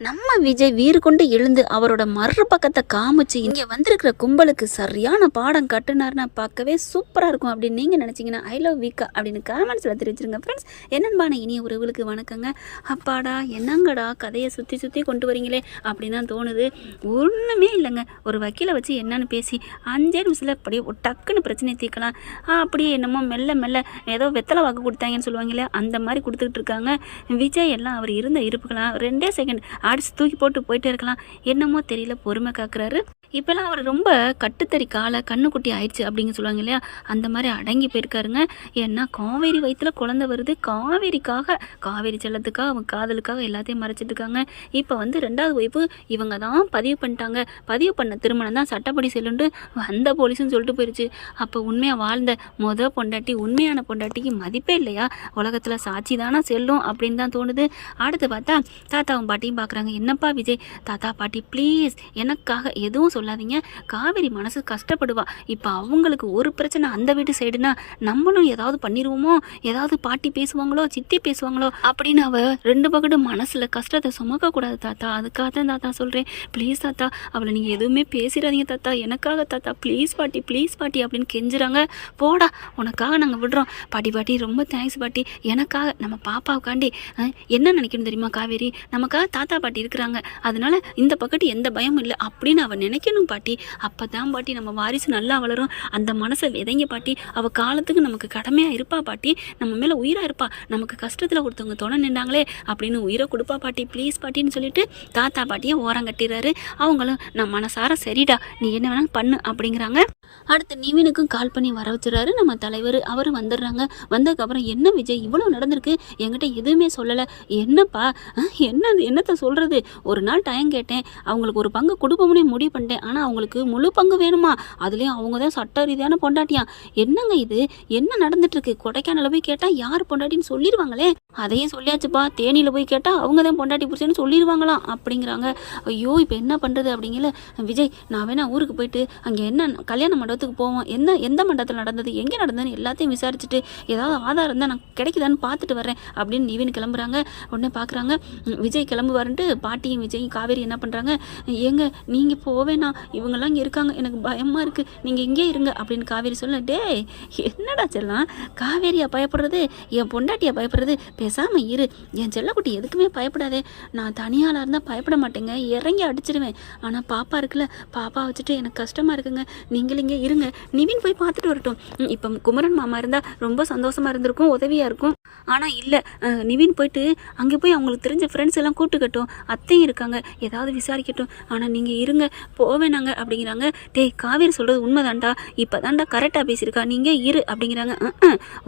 நம்ம விஜய் வீறு கொண்டு எழுந்து அவரோட மறுபக்கத்தை காமிச்சு இங்கே வந்திருக்கிற கும்பலுக்கு சரியான பாடம் கட்டுனாருன்னா பார்க்கவே சூப்பராக இருக்கும் அப்படின்னு நீங்கள் நினச்சிங்கன்னா ஐ லவ் வீக்கா அப்படின்னு காமெண்ட்ஸில் தெரிவிச்சிருங்க ஃப்ரெண்ட்ஸ். என்னன்பான இனிய உறவுகளுக்கு வணக்கங்க. அப்பாடா என்னங்கடா கதையை சுற்றி சுற்றி கொண்டு வரீங்களே அப்படின்னு தான் தோணுது. ஒன்றுமே இல்லைங்க, ஒரு வக்கீலை வச்சு என்னன்னு பேசி 5 நிமிஷத்தில் அப்படியே டக்குன்னு பிரச்சனையை தீர்க்கலாம். அப்படியே என்னமோ மெல்ல மெல்ல ஏதோ வெத்தலை வாக்கு கொடுத்தாங்கன்னு சொல்லுவாங்களே அந்த மாதிரி கொடுத்துக்கிட்டு இருக்காங்க. விஜய் எல்லாம் அவர் இருந்த இருப்புக்கலாம் 2 செகண்ட் அடிச்சு தூக்கி போட்டு போயிட்டே இருக்கலாம். என்னமோ தெரியல, பொறுமை காக்குறாரு. இப்போல்லாம் அவர் ரொம்ப கட்டுத்தறி காலை கண்ணுக்குட்டி ஆயிடுச்சு அப்படிங்க சொல்லுவாங்க இல்லையா, அந்த மாதிரி அடங்கி போயிருக்காருங்க. ஏன்னா காவேரி வயிற்றுல குழந்தை வருது, காவேரிக்காக காவேரி செல்லத்துக்காக அவங்க காதலுக்காக எல்லாத்தையும் மறைச்சிட்டு இருக்காங்க. இப்போ வந்து 2வது ஒய்ஃபு இவங்க தான் பதிவு பண்ணிட்டாங்க, பதிவு பண்ண திருமணம் தான் சட்டப்படி செல்லுண்டு வந்த போலீஸ்னு சொல்லிட்டு போயிடுச்சு. அப்போ உண்மையாக வாழ்ந்த பொண்டாட்டி உண்மையான பொண்டாட்டிக்கு மதிப்பே இல்லையா, உலகத்தில் சாட்சி தானா செல்லும் அப்படின்னு தான் தோணுது. அடுத்து பார்த்தா தாத்தாவும் பாட்டியும் பார்க்குறாங்க. என்னப்பா விஜய், தாத்தா பாட்டி ப்ளீஸ் எனக்காக எதுவும் சொல்லாதீங்க, காவேரி மனசு கஷ்டப்படுவா. இப்போ அவங்களுக்கு ஒரு பிரச்சனை அந்த வீட்டு சைடுனா நம்மளும் ஏதாவது பண்ணிடுவோமோ, ஏதாவது பாட்டி பேசுவாங்களோ சித்தி பேசுவாங்களோ அப்படின்னு அவ 2 பக்கத்து மனசில் கஷ்டத்தை சுமக்கக்கூடாது தாத்தா. அதுக்காக தான் தாத்தா சொல்கிறேன், ப்ளீஸ் தாத்தா அவளை நீங்கள் எதுவுமே பேசிடாதீங்க தாத்தா, எனக்காக தாத்தா ப்ளீஸ் பாட்டி அப்படின்னு கெஞ்சுறாங்க. போடா உனக்காக நாங்கள் விடுறோம் பாட்டி ரொம்ப தேங்க்ஸ் பாட்டி, எனக்காக நம்ம பாப்பாவுக்காண்டி என்ன நினைக்கணும் தெரியுமா காவேரி, நமக்காக தாத்தா பாட்டி இருக்கிறாங்க, அதனால இந்த பக்கத்து எந்த பயமும் இல்லை அப்படின்னு அவள் நினைக்கணும் பாட்டி. அப்போ தான் பாட்டி நம்ம வாரிசு நல்லா வளரும், அந்த மனசை விதைங்க பாட்டி. அவள் காலத்துக்கு நமக்கு கடமையாக இருப்பா பாட்டி, நம்ம மேலே உயிராக இருப்பா, நமக்கு கஷ்டத்தில் ஒருத்தவங்க துணை நின்றாங்களே அப்படின்னு உயிரை கொடுப்பா பாட்டி ப்ளீஸ் பாட்டின்னு சொல்லிட்டு தாத்தா பாட்டியை ஓரம் கட்டிடுறாரு. அவங்களும் நான் மனசார சரிடா நீ என்ன வேணாலும் பண்ணு அப்படிங்கிறாங்க. அடுத்து நிவினுக்கும் கால் பண்ணி வர வச்சுறாரு நம்ம தலைவர். அவரும் வந்துடுறாங்க. வந்ததுக்கப்புறம் என்ன விஜய் இவ்வளோ நடந்திருக்கு, என்கிட்ட எதுவுமே சொல்லலை, என்னப்பா என்னத்தை சொல்கிறது, ஒரு நாள் டைம் கேட்டேன், அவங்களுக்கு ஒரு பங்கு கொடுப்போம்னே முடிவு பண்ணிட்டேன், ஆனால் அவங்களுக்கு முழு பங்கு வேணுமா, அதுலேயும் அவங்க தான் சட்ட ரீதியான பொண்டாட்டியா, என்னங்க இது என்ன நடந்துட்டுருக்கு, கொடைக்கானல போய் கேட்டால் யார் பொண்டாட்டின்னு சொல்லிடுவாங்களே, அதையும் சொல்லியாச்சுப்பா, தேனியில் போய் கேட்டால் அவங்க தான் பொண்டாட்டி புரிச்சுன்னு சொல்லிடுவாங்களாம் அப்படிங்கிறாங்க. ஐயோ இப்போ என்ன பண்ணுறது அப்படிங்கல விஜய், நான் வேணா ஊருக்கு போயிட்டு அங்கே என்ன கல்யாண மண்டபத்துக்கு போவோம், எந்த மண்டபத்தில் நடந்தது எங்கே நடந்ததுன்னு எல்லாத்தையும் விசாரிச்சுட்டு ஏதாவது ஆதாரம் தான் நான் கிடைக்குதான்னு பார்த்துட்டு வரேன் அப்படின்னு நிவின் கிளம்புறாங்க. உடனே பார்க்குறாங்க விஜய் கிளம்புவாருன்ட்டு பாட்டியும் விஜயும் காவேரி என்ன பண்ணுறாங்க, ஏங்க நீங்கள் போவேண்ணா இவங்கெல்லாம் இங்கே இருக்காங்க எனக்கு பயமாக இருக்குது நீங்கள் இங்கே இருங்க அப்படின்னு காவேரி சொல்ல. டே என்னடா செல்லாம், காவேரியா பயப்படுறது, என் பொண்டாட்டியா பயப்படுறது, பேசாமல் இரு, என் செல்லக்குட்டி எதுக்குமே பயப்படாதே, நான் தனியாளாக இருந்தால் பயப்பட மாட்டேங்க, இறங்கி அடிச்சிடுவேன், ஆனால் பாப்பா இருக்குல்ல, பாப்பா வச்சுட்டு எனக்கு கஷ்டமாக இருக்குங்க, நீங்கள் இங்கே இருங்க, நிவின் போய் பார்த்துட்டு வரட்டும். இப்போ குமரன் மாமா இருந்தால் ரொம்ப சந்தோஷமாக இருந்திருக்கும், உதவியாக இருக்கும், ஆனால் இல்லை நிவின் போயிட்டு அங்கே போய் அவங்களுக்கு தெரிஞ்ச ஃப்ரெண்ட்ஸ் எல்லாம் கூப்பிட்டுக்கட்டும், அத்தையும் இருக்காங்க ஏதாவது விசாரிக்கட்டும், ஆனால் நீங்கள் இருங்க போவேனாங்க அப்படிங்கிறாங்க. டேய் காவேரி சொல்கிறது உண்மைதான்டா, இப்போ தான்டா கரெக்டாக பேசியிருக்கா, நீங்கள் இரு அப்படிங்கிறாங்க.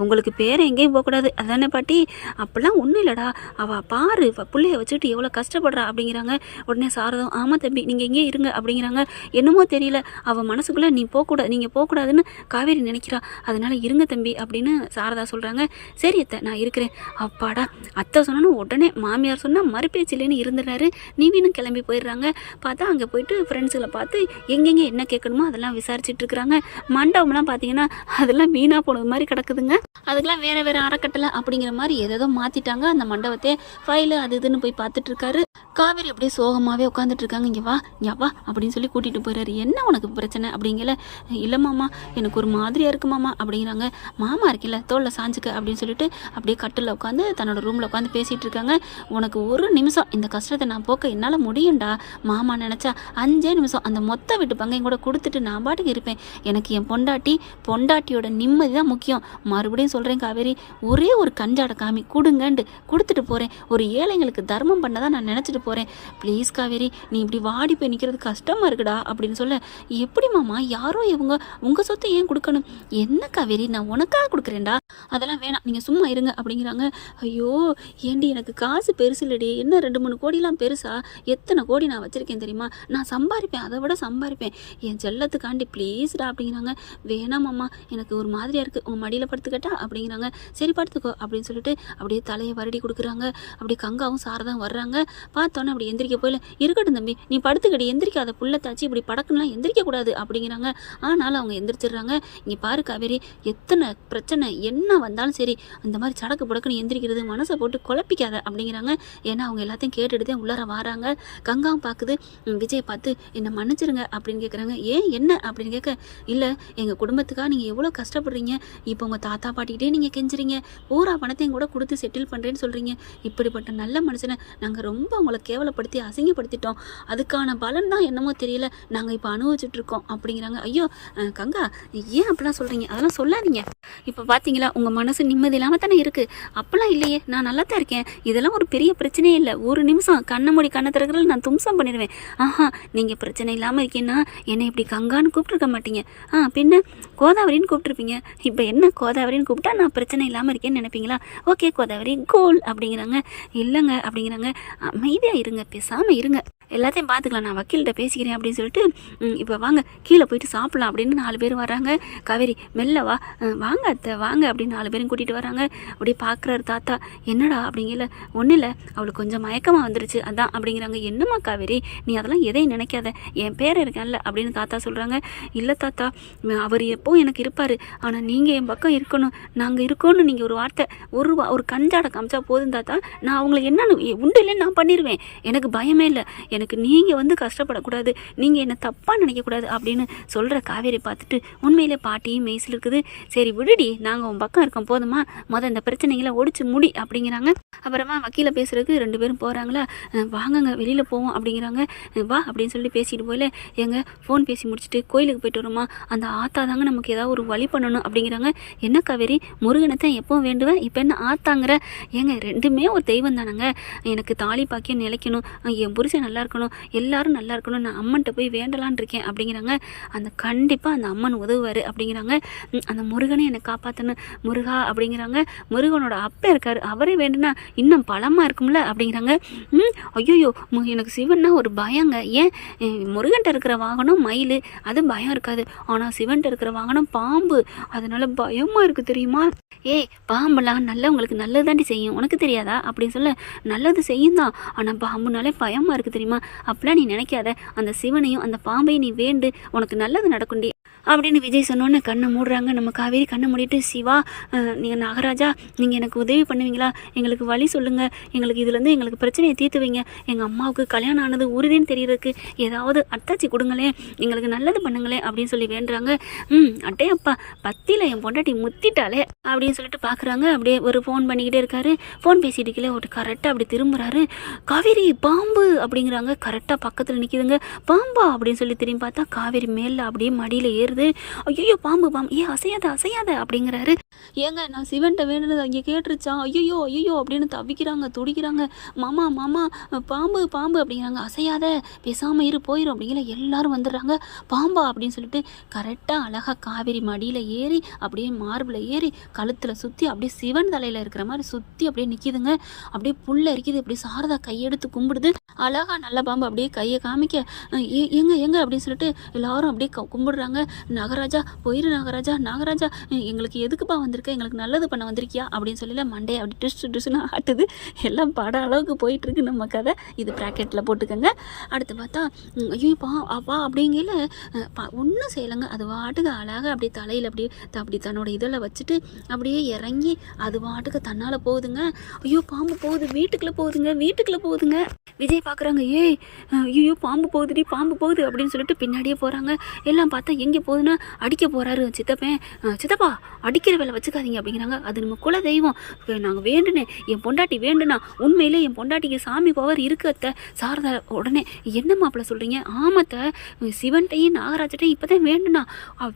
உங்களுக்கு பேரை எங்கேயும் போகக்கூடாது அதானே பாட்டி, அப்போல்லாம் ஒன்றும் இல்லைடா, அவள் பாரு பிள்ளைய வச்சுட்டு எவ்வளோ கஷ்டப்படுறா அப்படிங்கிறாங்க. உடனே சாரதம் ஆமாம் தம்பி நீங்கள் இங்கே இருங்க அப்படிங்கிறாங்க. என்னமோ தெரியல அவள் மனசுக்குள்ளே நீங்கள் போகக்கூடாதுன்னு காவேரி நினைக்கிறா, அதனால இருங்க தம்பி அப்படின்னு சாரதா சொல்கிறாங்க. சரி அத்தை நான் இருக்கிறேன். அப்பாடா அத்தை சொன்னோன்னு உடனே மாமியார் சொன்னால் மறுபேச்சு இல்லைன்னு இருந்துடுறாரு. நிவினும் கிளம்பி போயிடுறாங்க. பார்த்தா அங்கே போயிட்டு ஃப்ரெண்ட்ஸுகளை பார்த்து எங்கெங்கே என்ன கேட்கணுமோ அதெல்லாம் விசாரிச்சுட்டு இருக்கிறாங்க. மண்டபம்லாம் பார்த்தீங்கன்னா அதெல்லாம் வீணாக போனது மாதிரி கிடக்குதுங்க, அதுக்கெல்லாம் வேறு அறக்கட்டலை அப்படிங்கிற மாதிரி ஏதோ மாற்றிட்டாங்க அந்த மண்டபத்தை. ஃபைலு அது இதுன்னு போய் பார்த்துட்டு இருக்காரு. காவேரி அப்படியே சோகமாகவே உட்காந்துட்டு இருக்காங்க. இங்கே வா அப்படின்னு சொல்லி கூட்டிகிட்டு போயிடுறாரு. என்ன உனக்கு பிரச்சனை அப்படிங்கல, இல்லை மாமா எனக்கு ஒரு மாதிரியாக இருக்கு மாமா அப்படிங்கிறாங்க. மாமா இருக்கில்ல தோளில் சாஞ்சுக்க அப்படின்னு சொல்லிட்டு அப்படியே கட்டில் உட்காந்து தன்னோட ரூமில் உட்காந்து பேசிகிட்டு இருக்காங்க. உனக்கு ஒரு நிமிஷம் இந்த கஷ்டத்தை நான் போக்க என்னால் முடியும்டா மாமா நினச்சா 5 நிமிஷம் அந்த மொத்த வீட்டு பங்கையும் கூட கொடுத்துட்டு நான் பாட்டுக்கு இருப்பேன், எனக்கு என் பொண்டாட்டியோட நிம்மதி தான் முக்கியம். மறுபடியும் சொல்கிறேன் காவேரி, ஒரே ஒரு கஞ்சாட காமி கொடுங்கண்டு கொடுத்துட்டு போகிறேன், ஒரு ஏழைங்களுக்கு தர்மம் பண்ண தான் நான் நினச்சிட்டு போகிறேன், ப்ளீஸ் காவேரி நீ இப்படி வாடி போய் நிற்கிறது கஷ்டமாக இருக்குடா அப்படின்னு சொல்ல. எப்படி மாமா யாரோ இவங்க உங்கள் சொத்தை ஏன் கொடுக்கணும், என்ன காவேரி நான் உனக்காக கொடுக்குறேன்டா, அதெல்லாம் வேணாம் நீங்கள் சும்மா இருங்க அப்படிங்கிறாங்க. ஐயோ ஏண்டி எனக்கு காசு பெருசு இல்லடி, என்ன 2-3 கோடிலாம் பெருசா, எத்தனை கோடி நான் வச்சுருக்கேன் தெரியுமா, நான் சம்பாதிப்பேன், அதை விட சம்பாதிப்பேன், என் செல்லத்துக்காண்டி ப்ளீஸ்டா அப்படிங்கிறாங்க. வேணாம் மாமா எனக்கு ஒரு மாதிரியாக இருக்குது, உங்கள் மடியில் படுத்துக்கட்டா அப்படிங்கிறாங்க. சரி படுத்துக்கோ அப்படின்னு சொல்லிட்டு அப்படியே தலையை வருடி கொடுக்குறாங்க. அப்படியே கங்காவும் சாரதான் வர்றாங்க. பார்த்தா பார்த்தோன்னே அப்படி எந்திரிக்க போயில, இருக்கட்டும் தம்பி நீ படுத்துக்கடி, எந்திரிக்காத புள்ள தாச்சி, இப்படி படக்குலாம் எந்திரிக்கக்கூடாது அப்படிங்கிறாங்க. ஆனாலும் அவங்க எந்திரிச்சிடுறாங்க. இங்கே பாரு காவேரி, எத்தனை பிரச்சனை என்ன வந்தாலும் சரி அந்த மாதிரி சடக்கு படக்குன்னு எந்திரிக்கிறது மனசை போட்டு குழப்பிக்காத அப்படிங்கிறாங்க. ஏன்னா அவங்க எல்லாத்தையும் கேட்டுட்டு தான் உள்ளார வராங்க. கங்காவும் பார்க்குது. விஜயை பார்த்து என்னை மன்னிச்சிருங்க அப்படின்னு கேட்குறாங்க. ஏன் என்ன அப்படின்னு கேட்க, இல்லை எங்கள் குடும்பத்துக்காக நீங்கள் எவ்வளோ கஷ்டப்படுறீங்க, இப்போ உங்கள் தாத்தா பாட்டிக்கிட்டே நீங்கள் கெஞ்சுறீங்க, பூரா பணத்தையும் கூட கொடுத்து செட்டில் பண்ணுறேன்னு சொல்கிறீங்க, இப்படிப்பட்ட நல்ல மனுஷனை நாங்கள் ரொம்ப உங்களை கேவலப்படுத்தி அசிங்கப்படுத்திட்டோம், அதுக்கான பலன் தான் என்னமோ தெரியல நாங்கள் இப்போ அனுபவிச்சுட்டு இருக்கோம் அப்படிங்கிறாங்க. ஐயோ கங்கா ஏன் அப்படிலாம் சொல்கிறீங்க, அதெல்லாம் சொல்லாதீங்க, இப்போ பார்த்தீங்களா உங்கள் மனசு நிம்மதி இல்லாமல் தானே இருக்குது, அப்போல்லாம் இல்லையே நான் நல்லா தான் இருக்கேன், இதெல்லாம் ஒரு பெரிய பிரச்சனையே இல்லை, ஒரு நிமிஷம் கண்ணை மூடி கண்ணை திறக்கிறதுல நான் தும்சம் பண்ணிடுவேன். ஆஹா நீங்கள் பிரச்சனை இல்லாமல் இருக்கீங்கன்னா என்னை இப்படி கங்கான்னு கூப்பிட்ருக்க மாட்டீங்க, பின்ன கோதாவரின்னு கூப்பிட்ருப்பீங்க, இப்போ என்ன கோதாவரின்னு கூப்பிட்டா நான் பிரச்சனை இல்லாமல் இருக்கேன்னு நினைப்பீங்களா, ஓகே கோதாவரி கோல் அப்படிங்கிறாங்க. இல்லைங்க அப்படிங்கிறாங்க. அமைதியாக இருங்க, பேசாமல் இருங்க, எல்லாத்தையும் பார்த்துக்கலாம், நான் வக்கீல்கிட்ட பேசிக்கிறேன் அப்படின்னு சொல்லிட்டு இப்போ வாங்க கீழே போயிட்டு சாப்பிட்லாம் அப்படின்னு 4 பேர் வராங்க. காவேரி மெல்ல வா, வாங்க அத்தை வாங்க அப்படின்னு 4 பேரும் கூட்டிகிட்டு வராங்க. அப்படியே பார்க்குறாரு தாத்தா. என்னடா அப்படிங்கல, ஒன்றும் இல்லை அவளுக்கு கொஞ்சம் மயக்கமாக வந்துருச்சு அதான் அப்படிங்கிறாங்க. என்னம்மா காவேரி நீ அதெல்லாம் எதையும் நினைக்காத, என் பேர் இருக்கேன்ல அப்படின்னு தாத்தா சொல்கிறாங்க. இல்லை தாத்தா அவர் எப்போ எனக்கு இருப்பார், ஆனால் நீங்கள் என் பக்கம் இருக்கணும், நாங்கள் இருக்கோன்னு நீங்கள் ஒரு வார்த்தை ஒரு கஞ்சாடை காமிச்சா போதும் தாத்தா, நான் அவங்கள என்னன்னு உண்டு இல்லைன்னு நான் பண்ணிடுவேன், எனக்கு பயமே இல்லை, எனக்கு நீங்கள் வந்து கஷ்டப்படக்கூடாது, நீங்கள் என்னை தப்பாக நினைக்கக்கூடாது அப்படின்னு சொல்கிற காவேரி பார்த்துட்டு உண்மையிலே பாட்டியும் மெய்சில் இருக்குது. சரி விடுடி நாங்கள் உன் பக்கம் இருக்கோம் போதுமா, இந்த பிரச்சனைகளை ஒடிச்சு முடி அப்படிங்கிறாங்க. அப்புறமா வக்கீல பேசுறதுக்கு 2 பேரும் போகிறாங்களா, வாங்கங்க வெளியில் போவோம் அப்படிங்கிறாங்க. வா அப்படின்னு சொல்லி பேசிட்டு போயில, எங்க ஃபோன் பேசி முடிச்சுட்டு கோயிலுக்கு போயிட்டு வரோமா, அந்த ஆத்தா தாங்க நமக்கு ஏதாவது ஒரு வழி பண்ணணும் அப்படிங்கிறாங்க. என்ன காவேரி முருகனை தான் எப்பவும் வேண்டுவேன், இப்போ என்ன ஆத்தாங்கிற, ஏங்க 2மே ஒரு தெய்வம் தானங்க, எனக்கு தாலி பாக்கியம் நிலைக்கணும், என் புருஷன் நல்லா இருக்கணும், எல்லாரும் நல்லா இருக்கணும், நான் அம்மன்கிட்ட போய் வேண்டலான் இருக்கேன் அப்படிங்கிறாங்க. அந்த கண்டிப்பாக அந்த அம்மன் உதவுவார் அப்படிங்கிறாங்க. அந்த முருகனை என்னை காப்பாற்றணும் முருகா அப்படிங்கிறாங்க. முருகனோட அப்பா இருக்கார், அவரே வேண்டுனா இன்னும் பலமாக இருக்கும்ல அப்படிங்கிறாங்க. ஐயோயோ எனக்கு சிவன்னா ஒரு பயங்க, ஏன் முருகன்ட்ட இருக்கிற வாகனம் மயில் அது பயம் இருக்காது, ஆனால் சிவன்ட்ட இருக்கிற வாகனம் பாம்பு, அதனால பயமாக இருக்குது தெரியுமா, ஏய் பாம்பெல்லாம் நல்ல உங்களுக்கு நல்லது தாண்டி செய்யும், உனக்கு தெரியாதா அப்படின்னு சொல்ல, நல்லது செய்யும் தான், ஆனால் பாம்புனாலே பயமாக இருக்குது தெரியுமா, அப்படிலாம் நீ நினைக்காத, அந்த சிவனையும் அந்த பாம்பையும் நீ வேண்டு உனக்கு நல்லது நடக்கும்டி அப்படின்னு விஜய் சொன்னோன்னே கண்ணை மூடுறாங்க. நம்ம காவேரி கண்ணை மூடிட்டு, சிவா நீங்கள் நாகராஜா நீங்கள் எனக்கு உதவி பண்ணுவீங்களா, எங்களுக்கு வழி சொல்லுங்கள், எங்களுக்கு இதுலேருந்து எங்களுக்கு பிரச்சனையை தீர்த்து வைங்க, எங்கள் அம்மாவுக்கு கல்யாணம் ஆனது உறுதின்னு தெரியறதுக்கு ஏதாவது அட்டாச்சி கொடுங்களேன், எங்களுக்கு நல்லது பண்ணுங்களேன் அப்படின்னு சொல்லி வேண்டுறாங்க. அட்டையப்பா பத்தியில் என் பொண்டாட்டி முத்திட்டாலே அப்படின்னு சொல்லிட்டு பார்க்குறாங்க. அப்படியே ஒரு ஃபோன் பண்ணிக்கிட்டே இருக்காரு. ஃபோன் பேசிட்டு இருக்கல ஒரு கரெக்டாக அப்படி திரும்புகிறாரு. காவேரி பாம்பு அப்படிங்கிறாங்க. கரெக்டாக பக்கத்தில் நிற்கிதுங்க. பாம்பா அப்படின்னு சொல்லி திரும்பி பார்த்தா காவேரி மேலே அப்படியே மடியில் ஏறுது. ஐயோ பாம்பு பாம்பு, அசையாத அசையாத அப்படிங்கிறாரு. ஏங்க நான் சிவன்ட்ட வேணுனது அங்கே கேட்டுருச்சா, ஐயோ ஐயோ அப்படின்னு தவிக்கிறாங்க துடிக்கிறாங்க. மாமா மாமா பாம்பு பாம்பு அப்படிங்கிறாங்க. அசையாத பேசாமல் இரு போயிடும் அப்படிங்கிற எல்லாரும் வந்துடுறாங்க. பாம்பா அப்படின்னு சொல்லிட்டு கரெக்டாக அழகாக காவேரி மடியில் ஏறி அப்படியே மார்பில் ஏறி கழுத்தில் சுற்றி அப்படியே சிவன் தலையில் இருக்கிற மாதிரி சுற்றி அப்படியே நிற்கிதுங்க. அப்படியே புல்ல இருக்குது. அப்படியே சாரதா கையெடுத்து கும்பிடுது. அழகாக நல்ல பாம்பு அப்படியே கையை காமிக்க, எங்க எங்க அப்படின்னு சொல்லிட்டு எல்லாரும் அப்படியே கும்பிடுறாங்க. நாகராஜா போயிரு நாகராஜா, நாகராஜா எங்களுக்கு எதுக்குப்பா வந்திருக்க, எங்களுக்கு நல்லது பண்ண வந்திருக்கியா அப்படின்னு சொல்லல மண்டையை அப்படி டிஸ்னு ஆட்டுது. எல்லாம் படம் அளவுக்கு போயிட்டுருக்கு நம்ம கதை. இது ப்ராக்கெட்டில் போட்டுக்கோங்க. அடுத்து பார்த்தா ஐயோ அப்பா அப்படிங்கல ஒன்றும் செய்யலைங்க. அது வாட்டுக்கு அழகாக அப்படியே தலையில் அப்படி தன்னோட இதில் வச்சுட்டு அப்படியே இறங்கி அது வாட்டுக்கு தன்னால் போகுதுங்க. ஐயோ பாம்பு போகுது, வீட்டுக்குள்ளே போகுதுங்க, வீட்டுக்குள்ளே போகுதுங்க. விஜய் பார்க்குறாங்க. ஏய் ஐயோ பாம்பு போகுதுடி பாம்பு போகுது அப்படின்னு சொல்லிட்டு பின்னாடியே போகிறாங்க. எல்லாம் பார்த்தா எங்கே போகுதுன்னா அடிக்க போகிறாரு சித்தப்பேன். சித்தப்பா அடிக்கிற வேலை வச்சுக்காதீங்க அப்படிங்கிறாங்க. அது நம்ம குல தெய்வம், நாங்கள் வேண்டுனேன், என் பொண்டாட்டி வேண்டுனா உண்மையிலே என் பொண்டாட்டிக்கு சாமி பவர் இருக்கு அத்தை. சாரதா உடனே என்ன மாப்பிள்ள சொல்கிறீங்க, ஆமாத்த சிவன்ட்டையும் நாகராஜட்டையும் இப்போ தான் வேண்டுனா,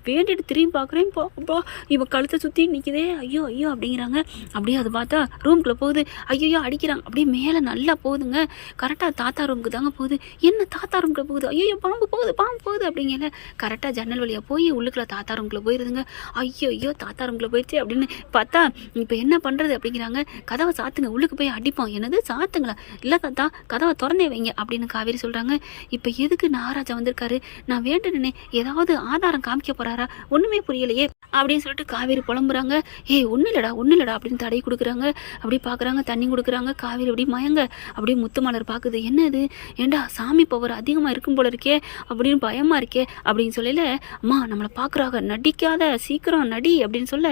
வேண்டிட்டு திரும்பி பார்க்குறேன் பா இவன் கழுத்தை சுற்றி நிற்கிதே, ஐயோ ஐயோ அப்படிங்கிறாங்க. அப்படியே அது பார்த்தா ரூம்குள்ளே போகுது. ஐயோ அடிக்கிறாங்க. அப்படியே மேலே நல்லா போகுதுங்க. கரெக்டாக தாத்தா ரூமுக்கு தாங்க போகுது. என்ன தாத்தா ரூமுக்கு போகுது, ஐயோ பாம்பு போகுது பாம்பு போகுது அப்படிங்கல கரெக்டாக ஜன்னல் வழியாக போய் உள்ளுக்குள்ள தாத்தா ரூம்குள்ளே போயிருதுங்க. ஐயோ தாத்தா ரூம்குள்ளே போயிடுச்சு அப்படின்னு பார்த்தா இப்போ என்ன பண்ணுறது அப்படிங்கிறாங்க. கதவை சாத்துங்க, உள்ளுக்கு போய் அடிப்போம். என்னது சாத்துங்களா? இல்லை தாத்தா கதவை திறந்தே வைங்க அப்படின்னு காவேரி சொல்கிறாங்க. இப்போ எதுக்கு நாகராஜா வந்திருக்காரு? நான் வேண்டுனே ஏதாவது ஆதாரம் காமிக்க போகிறாரா? ஒன்றுமே புரியலையே அப்படின்னு சொல்லிட்டு காவேரி புலம்புறாங்க. ஏய் ஒன்றும் இல்லைடா அப்படின்னு தடை கொடுக்குறாங்க. அப்படி பார்க்குறாங்க, தண்ணி கொடுக்குறாங்க. காவேரி அப்படி மயங்க அப்படியே முத்துமலர் பார்க்குது. என்னது ஏண்டா சாமி பவர் அதிகமாக இருக்கும் போல இருக்கே அப்படின்னு பயமாக இருக்கே அப்படின்னு சொல்லல. அம்மா நம்மளை பார்க்குறாங்க, நடிக்காத சீக்கிரம் நடி அப்படின்னு சொல்ல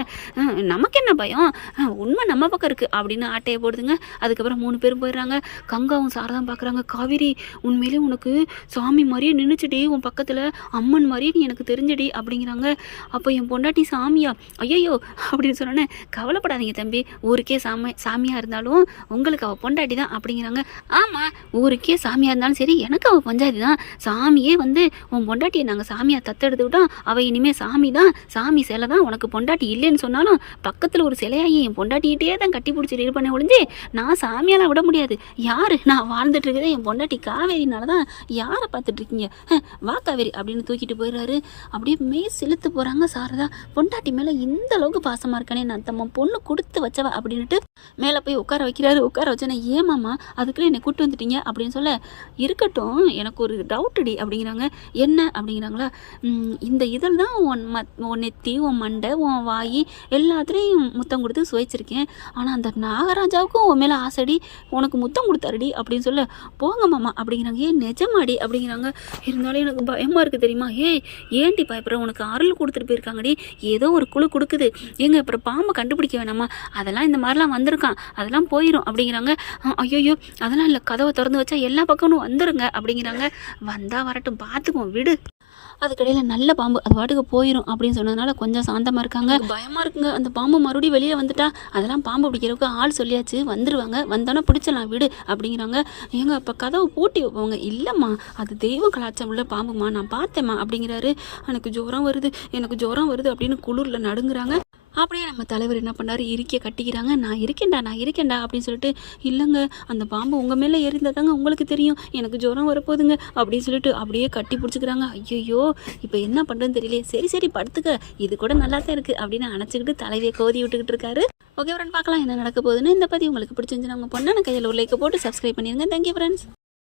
நமக்கு என்ன பயம், உண்மை நம்ம பக்கம் இருக்குது அப்படின்னு ஆட்டையை போடுதுங்க. அதுக்கப்புறம் 3 பேரும் போயிடுறாங்க. கங்காவும் சாரதான் பார்க்குறாங்க. காவேரி உண்மையிலே உனக்கு சாமி மாதிரியே நின்றுச்சுடி, உன் பக்கத்தில் அம்மன் மாதிரியே நீ எனக்கு தெரிஞ்சடி அப்படிங்கிறாங்க. அப்போ என் பொண்டாட்டி சாமியா? ஐயோ அப்படின்னு சொன்னோன்னே கவலைப்படாதீங்க தம்பி, ஊருக்கே சாமியாக இருந்தாலும் உங்களுக்கு அவள் பொண்டாட்டி தான் அப்படிங்கிறாங்க. ஆமாம் ஊருக்கே சாமியாக இருந்தாலும் சரி எனக்கு அவள் பஞ்சாயத்து தான். சாமியே வந்து உன் பொண்டாட்டியை நாங்கள் சாமியாக தத்தெடுத்துக்கிட்டோம், அவள் இனிமேல் சாமி தான், சாமி சிலை தான். உனக்கு பொண்டாட்டி இல்லைன்னு சொன்னாலும் பக்கத்தில் ஒரு சிலையாகி என் பொண்டாட்டிகிட்டே தான் கட்டி பிடிச்சி இது பண்ண ஒழிஞ்சு நான் சாமியாலாம் விட முடியாது. யார் நான் வாழ்ந்துட்டு இருக்கிறதே என் பொண்டாட்டி காவேரினால தான். யாரை பார்த்துட்டு இருக்கீங்க? வா காவேரி அப்படின்னு தூக்கிட்டு போயிடுறாரு. அப்படியே செலுத்து போகிறாங்க சாரதா. பொண்டாட்டி மேலே இந்த அளவுக்கு பாசமாக இருக்கானே, நான் தம்ம பொண்ணு கொடுத்து வச்சவ அப்படின்ட்டு மேலே போய் உட்கார வைக்கிறாரு. உட்கார வச்சோன்னே ஏமாம்மா அதுக்குள்ளே என்னை கூப்பிட்டு வந்துட்டீங்க அப்படின்னு சொல்ல, இருக்கட்டும் எனக்கு ஒரு டவுட்டுடி அப்படிங்கிறாங்க. என்ன அப்படிங்கிறாங்களா? இந்த இதில் தான் உன் நெத்தி, உன் மண்டை, உன் வாய் எல்லாத்துலேயும் முத்தம் கொடுத்து சுவைச்சிருக்கேன். ஆனால் அந்த நாகராஜாவுக்கும் உன் மேலே ஆசைடி, உனக்கு முத்தம் கொடுத்தாருடி அப்படின்னு சொல்ல, போங்க மாமா அப்படிங்கிறாங்க. ஏன் நிஜமாடி அப்படிங்கிறாங்க. இருந்தாலும் எனக்கு பயமாக இருக்குது தெரியுமா? ஏன்டி பயப்படுற? உனக்கு அருள் கொடுத்துட்டு போயிருக்காங்கடி, ஏதோ ஒரு குழு கொடுக்குது. ஏங்க அப்புறம் பாம்பை கண்டுபிடிக்க வேணாமா? அதெல்லாம் இந்த மாதிரிலாம் வந்திருக்கான், அதெல்லாம் போயிடும் அப்படிங்கிறாங்க. ஐயோ அதெல்லாம் இல்லை, கதவை திறந்து வச்சா எல்லா பக்கமும் வந்துருங்க அப்படிங்கிறாங்க. வந்தால் வரட்டும் பார்த்துக்குவோம் விடு. அதுக்கடையில் நல்ல பாம்பு அது பாட்டுக்கு போயிடும் அப்படின்னு சொன்னதுனால கொஞ்சம் சாந்தமாக இருக்காங்க. பயமாக இருக்குங்க, அந்த பாம்பு மறுபடியும் வெளியில் வந்துட்டா அதெல்லாம் பாம்பு பிடிக்கிறதுக்கு ஆள் சொல்லியாச்சு, வந்துடுவாங்க, வந்தோன்னே பிடிச்சலாம் விடு அப்படிங்கிறாங்க. ஏங்க அப்போ கதவை பூட்டி வைப்போங்க. இல்லைம்மா அது தெய்வ கலாச்சாரம் உள்ள பாம்புமா, நான் பார்த்தேம்மா அப்படிங்கிறாரு. எனக்கு ஜுரம் வருது அப்படின்னு குளிரில் நடுங்குறாங்க. அப்படியே நம்ம தலைவர் என்ன பண்ணாரு, இருக்கிய கட்டிக்கிறாங்க. நான் இருக்கேன்டா அப்படின்னு சொல்லிட்டு, இல்லைங்க அந்த பாம்பு உங்கள் மேலே ஏறிந்தாதாங்க உங்களுக்கு தெரியும், எனக்கு ஜுரம் வரப்போகுதுங்க அப்படின்னு சொல்லிட்டு அப்படியே கட்டி பிடிச்சிக்கிறாங்க. ஐயோ இப்போ என்ன பண்ணுறதுன்னு தெரியல. சரி படுத்துக்க, இது கூட நல்லா தான் இருக்குது அப்படின்னு அணைச்சிக்கிட்டு தலைவியை கோதி விட்டுக்கிட்டு இருக்காரு. ஓகே ஃப்ரெண்ட், பார்க்கலாம் என்ன நடக்க போகுதுன்னு. இந்த பதிவு உங்களுக்கு பிடிச்சிருந்துச்சுன்னா உங்கள் பொண்ணான கையில் ஒரு லைக்கை போட்டு சப்ஸ்கிரைப் பண்ணிடுங்க. Thank you friends.